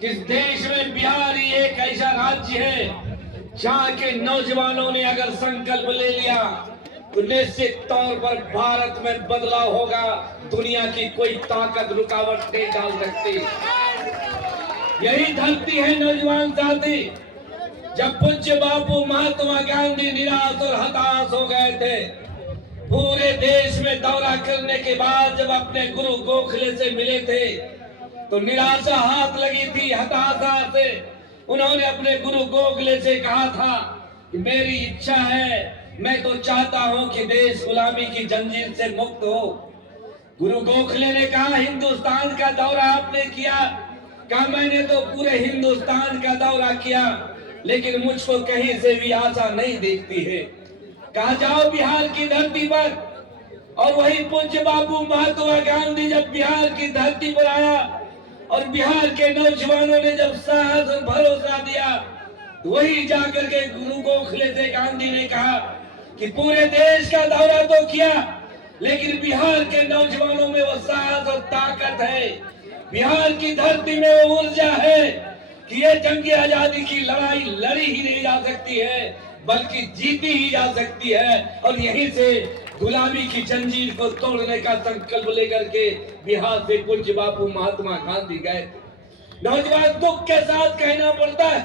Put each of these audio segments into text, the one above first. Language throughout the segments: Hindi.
कि इस देश में बिहार ही एक ऐसा राज्य है जहाँ के नौजवानों ने अगर संकल्प ले लिया तो निश्चित तौर पर भारत में बदलाव होगा। दुनिया की कोई ताकत रुकावट नहीं डाल सकती। यही धरती है नौजवान साथी। जब पूज्य बापू महात्मा गांधी निराश और हताश हो गए थे, पूरे देश में दौरा करने के बाद जब अपने गुरु गोखले से मिले थे तो निराशा हाथ लगी थी, हताशा से उन्होंने अपने गुरु गोखले से कहा था कि मेरी इच्छा है, मैं तो चाहता हूं कि देश गुलामी की जंजीर से मुक्त हो। गुरु गोखले ने कहा हिंदुस्तान का दौरा आपने किया? कहा मैंने तो पूरे हिंदुस्तान का दौरा किया, लेकिन मुझको कहीं से भी आशा नहीं दिखती है। कहा जाओ बिहार की धरती पर। और वही पूज्य बापू महात्मा गांधी जब बिहार की धरती पर आया और बिहार के नौजवानों ने जब साहस और भरोसा दिया, वही जाकर के गुरु गोखले से गांधी ने कहा कि पूरे देश का दौरा तो किया, लेकिन बिहार के नौजवानों में वो साहस और ताकत है, बिहार की धरती में वो ऊर्जा है कि ये जंग आजादी की लड़ाई लड़ी ही नहीं जा सकती है, बल्कि जीती ही जा सकती है। और यहीं से गुलामी की जंजीर को तोड़ने का संकल्प लेकर के बिहार से पूज्य बापू महात्मा गांधी गए थे। नौजवान दुख के साथ कहना पड़ता है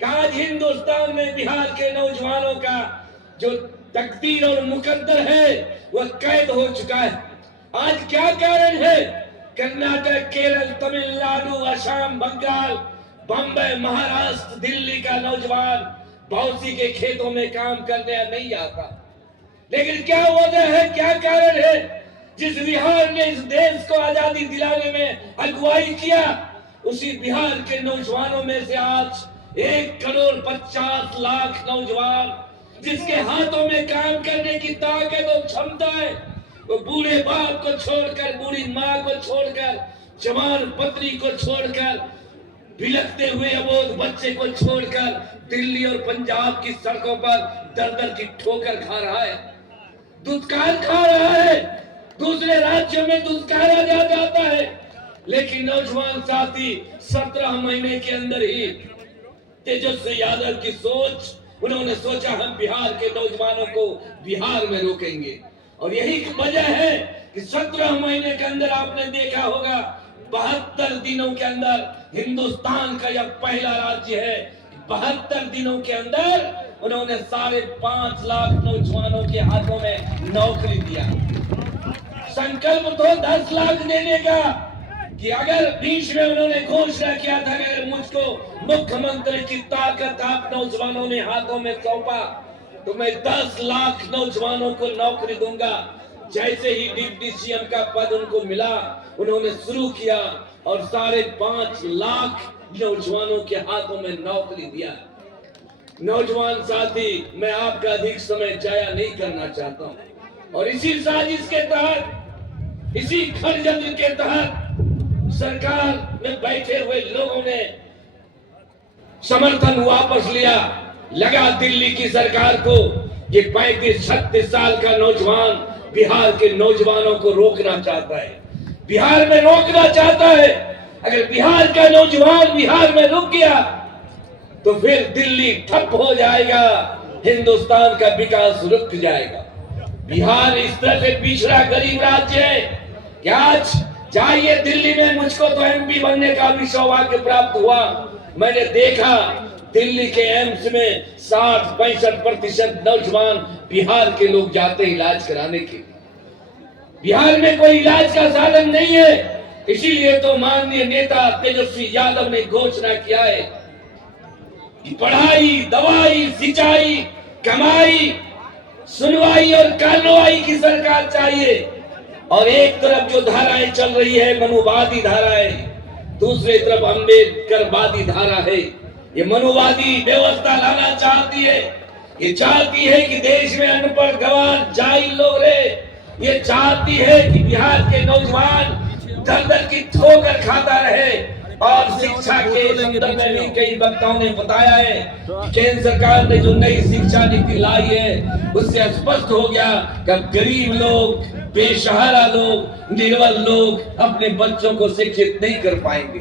कि आज हिंदुस्तान में बिहार के नौजवानों का जो तकदीर और मुकद्दर है वह कैद हो चुका है। आज क्या कारण है? कर्नाटक, केरल, तमिलनाडु, असम, बंगाल, बम्बई, महाराष्ट्र, दिल्ली का नौजवान भौसी के खेतों में काम करने नहीं आता। लेकिन क्या वजह है, क्या कारण है? जिस बिहार ने इस देश को आजादी दिलाने में अगुवाई किया, उसी बिहार के नौजवानों में से आज 1,50,00,000 नौजवान जिसके हाथों में काम करने की ताकत और क्षमता है, वो बूढ़े बाप को छोड़कर, बूढ़ी माँ को छोड़कर, जवान पत्नी को छोड़कर, बिलखते हुए अबोध बच्चे को छोड़कर दिल्ली और पंजाब की सड़कों पर दर-दर की ठोकर खा रहा है, दुत्कार खा रहा है। दूसरे राज्यों में दुत्कारा जाता है, लेकिन नौजवान साथी 17 महीने के अंदर ही तेजस्वी यादव की सोच, उन्होंने सोचा हम बिहार के नौजवानों को बिहार में रोकेंगे। और यही वजह है कि 17 महीने के अंदर आपने देखा होगा 72 दिनों के अंदर हिंदुस्तान का यह पहला राज्य है, 72 दिनों के अंदर उन्होंने 5.5 लाख नौजवानों के हाथों में नौकरी दिया। संकल्प तो 10 लाख देने का कि अगर बीच में उन्होंने घोषणा किया था अगर मुझको मुख्यमंत्री की ताकत आप नौजवानों ने हाथों में सौंपा तो मैं 10 लाख नौजवानों को नौकरी दूंगा। जैसे ही डिप्टी सीएम का पद उनको मिला, उन्होंने शुरू किया और 5.5 लाख नौजवानों के हाथों में नौकरी दिया। नौजवान साथी, मैं आपका अधिक समय जाया नहीं करना चाहता हूं और इसी साजिश के तहत, इसी षड्यंत्र के तहत सरकार में बैठे हुए लोगों ने समर्थन वापस लिया। लगा दिल्ली की सरकार को ये 35-36 साल का नौजवान बिहार के नौजवानों को रोकना चाहता है, बिहार में रोकना चाहता है। अगर बिहार का नौजवान बिहार में रुक गया तो फिर दिल्ली ठप हो जाएगा, हिंदुस्तान का विकास रुक जाएगा। बिहार इस तरह से पिछड़ा गरीब राज्य है कि आज जाइए दिल्ली में, मुझको तो एमपी बनने का भी सौभाग्य प्राप्त हुआ। मैंने देखा दिल्ली के एम्स में 60-65% नौजवान बिहार के लोग जाते इलाज कराने के लिए। बिहार में कोई इलाज का साधन नहीं है, इसीलिए तो माननीय नेता तेजस्वी यादव ने घोषणा किया है कि पढ़ाई, दवाई, सिंचाई, कमाई, सुनवाई और कार्रवाई की सरकार चाहिए। और एक तरफ जो धाराएं चल रही है मनुवादी धाराएं, दूसरी तरफ अम्बेडकरवादी धारा है। ये मनुवादी व्यवस्था लाना चाहती है, ये चाहती है कि देश में अनपढ़ गंवार जाहिल लोग रहे, ये चाहती है कि बिहार के नौजवान दर-दर की ठोकर खाता रहे। और शिक्षा के संदर्भ में भी कई वक्ताओं ने बताया है केंद्र सरकार ने जो नई शिक्षा नीति लाई है उससे स्पष्ट हो गया कि गरीब लोग, बेसहारा लोग, निर्बल लोग अपने बच्चों को शिक्षित नहीं कर पाएंगे।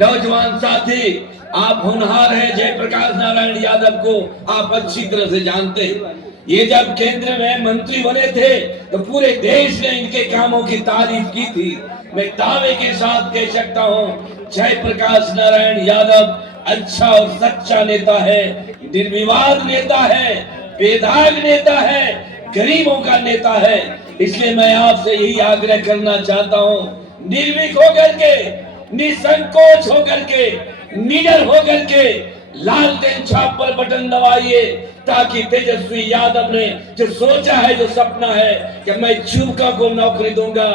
नौजवान साथी, आप होनहार हैं, जयप्रकाश नारायण यादव को आप अच्छी तरह से जानते हैं। ये जब केंद्र में मंत्री बने थे तो पूरे देश ने इनके कामों की तारीफ की थी। मैं दावे के साथ कह सकता हूँ, जयप्रकाश नारायण यादव अच्छा और सच्चा नेता है, निर्विवाद नेता है, बेदाग नेता है, गरीबों का नेता है। इसलिए मैं आपसे यही आग्रह करना चाहता हूँ, निर्भीक होकर के, निसंकोच होकर के, निडर होकर के लालटेन छाप पर बटन दबाइए, ताकि तेजस्वी यादव ने जो सोचा है, जो सपना है कि मैं युवकों को नौकरी दूंगा,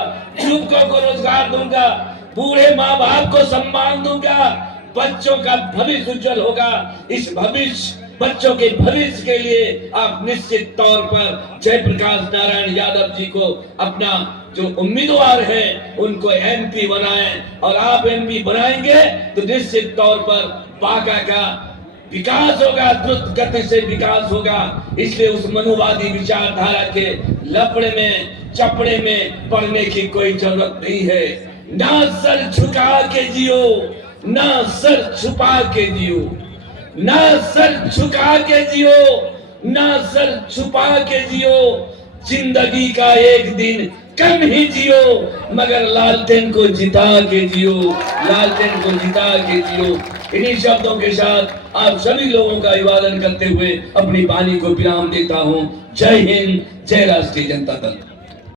युवकों को रोजगार दूंगा, बूढ़े माँ बाप को सम्मान दूंगा, बच्चों का भविष्य उज्जवल होगा, इस भविष्य बच्चों के भविष्य के लिए आप निश्चित तौर पर जयप्रकाश नारायण यादव जी को अपना जो उम्मीदवार है उनको एमपी बनाएं। और आप एमपी बनाएंगे तो निश्चित तौर पर बांका का विकास होगा, द्रुत गति से विकास होगा। इसलिए उस मनुवादी विचारधारा के लपड़े में, चपड़े में पड़ने की कोई जरूरत नहीं है। ना सर झुका के जियो, ना सर छुपा के जियो, ना सर झुका के जियो, ना सर छुपा के जियो। जिंदगी का एक दिन कम ही जियो, मगर लालटेन को जिता के जियो, लालटेन को जिता के जियो। इन्हीं शब्दों के साथ आप सभी लोगों का अभिवादन करते हुए अपनी वाणी को विराम देता हूं। जय हिंद, जय राष्ट्रीय जनता दल।